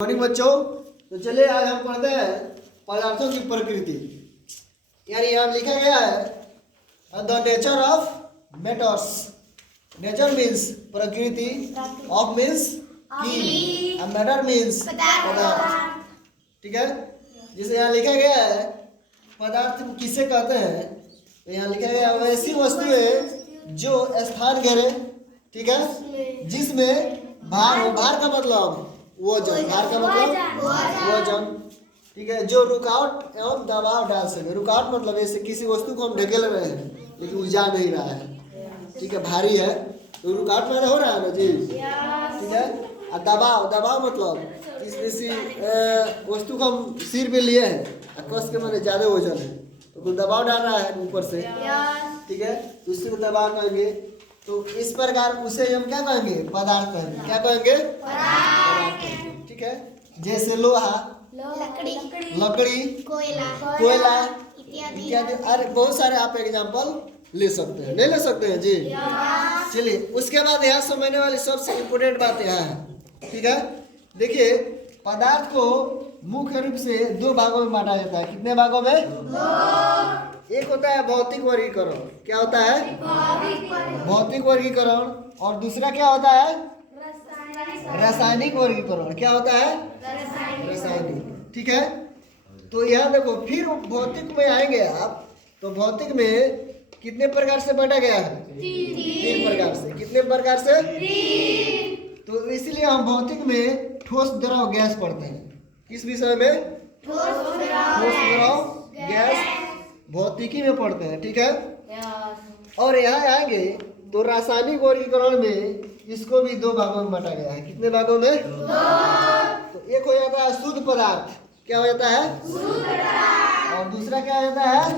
Morning बच्चों। तो चलिए आज हम पढ़ते हैं पदार्थों की प्रकृति। यानी यहाँ लिखा गया है the nature of matters. Nature means प्रकृति, ऑफ मीन्स की, मैटर मीन्स पदार्थ। ठीक है, जिसे यहाँ लिखा गया है पदार्थ किसे कहते हैं। तो यहाँ लिखा गया है वैसी वस्तुएं जो स्थान घेरे, ठीक है, जिसमें भार हो। भार का मतलब वजन, भार का मतलब वजन, ठीक है, जो रुकावट एवं दबाव डाल सके। रुकावट मतलब ऐसे किसी वस्तु को हम ढकेल रहे हैं लेकिन वो जा नहीं रहा है, ठीक है, भारी है तो रुकावट पैदा हो रहा है ना जी, ठीक है। और दबाव, दबाव मतलब किसी वस्तु को हम सिर पे लिए हैं और कस के माने ज्यादा वजन है तो कोई दबाव डाल रहा है ऊपर से, ठीक है, तो उससे दबाव कहेंगे। तो इस प्रकार उसे हम क्या कहेंगे, पदार्थ कहेंगे। क्या कहेंगे, पदार्थ, ठीक है। जैसे लोहा, लकड़ी, कोयला इत्यादि। और बहुत सारे आप एग्जांपल ले सकते हैं, नहीं ले सकते हैं जी। चलिए उसके बाद यहाँ समझने वाली सबसे इम्पोर्टेंट बात यहाँ है, ठीक है। देखिए पदार्थ को मुख्य रूप से दो भागों में बांटा जाता है। कितने भागों में? एक होता है भौतिक वर्गीकरण। क्या होता है? भौतिक वर्गीकरण। और दूसरा क्या होता है? रासायनिक वर्गीकरण। क्या होता है? रासायनिक, ठीक है। तो यहाँ देखो फिर भौतिक में आएंगे आप, तो भौतिक में कितने प्रकार से बांटा गया है? तीन प्रकार से। कितने प्रकार से? तो इसलिए हम भौतिक में ठोस, द्रव, गैस पढ़ते हैं। किस विषय में? ठोस, द्रव, गैस भौतिकी में पढ़ते हैं, ठीक है। और यहाँ आएंगे तो रासायनिक वर्गीकरण में इसको भी दो भागों में बांटा गया है। कितने भागों में? तो एक हो जाता है शुद्ध पदार्थ। क्या हो जाता है? और दूसरा क्या हो जाता है?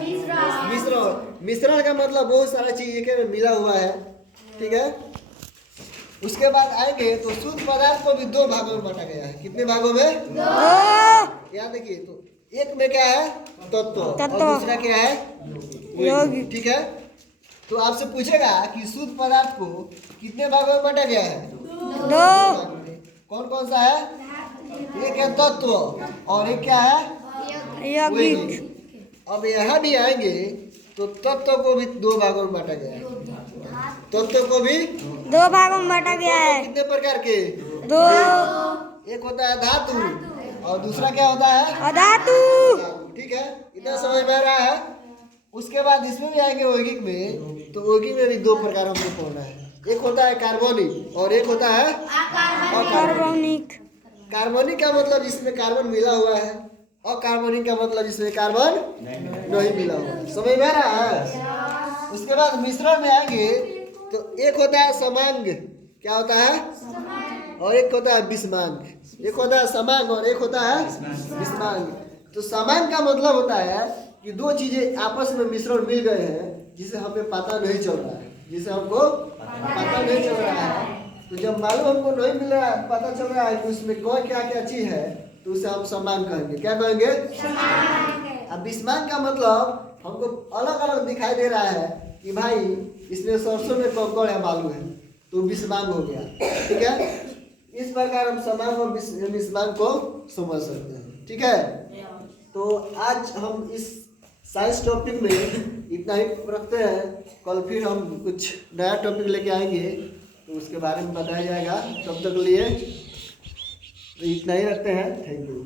मिश्रण। मिश्रण का मतलब बहुत सारा चीज एक में मिला हुआ है, ठीक है। उसके बाद आएंगे तो शुद्ध पदार्थ को भी दो भागों में बांटा गया है। कितने भागों में? यहाँ देखिए तो एक में क्या है? तत्व, और दूसरा क्या है? यौगिक, ठीक है। तो आपसे पूछेगा कि शुद्ध पदार्थ को कितने भागों में बांटा गया है? दो। कौन कौन सा है? एक है तत्व और एक क्या है? यौगिक। अब यहाँ भी आएंगे तो तत्व को भी दो भागों में बांटा गया है। तत्व को भी दो भागों में बांटा गया है। कितने प्रकार के? दो। एक होता है धातु और दूसरा क्या होता है? अधातु, ठीक है। इतना समझ में आ रहा है। उसके बाद इसमें भी आएंगे यौगिक में, तो यौगिक में भी दो प्रकार हमको पढ़ना है। एक होता है कार्बनिक और एक होता है अकार्बनिक। कार्बनिक का मतलब इसमें कार्बन मिला हुआ है, अकार्बनिक का मतलब इसमें कार्बन नहीं मिला हुआ है। समझ में आ रहा है। उसके बाद मिश्रण में आएंगे तो एक होता है समांग। क्या होता है? और एक होता है विषमांग। एक होता है समांग और एक होता है विषमांग। तो समांग का मतलब होता है कि दो चीजें आपस में मिश्रण मिल गए हैं जिसे हमें पता नहीं चल रहा है, जिसे हमको पता नहीं चल रहा है। तो जब मालूम हमको नहीं मिल रहा है, पता चल रहा है कि उसमें कौन क्या क्या चीज है, तो उसे हम समांग कहेंगे। क्या कहेंगे? अब विषमांग का मतलब हमको अलग अलग दिखाई दे रहा है कि भाई इसमें सरसों में कंकड़ है, बालू है, तो विषमांग हो गया, ठीक है। इस प्रकार हम समांग और विषमांग को समझ सकते हैं, ठीक है। तो आज हम इस साइंस टॉपिक में इतना ही रखते हैं। कल फिर हम कुछ नया टॉपिक लेके आएंगे तो उसके बारे में बताया जाएगा। तब तक लिए तो इतना ही रखते हैं। Thank you.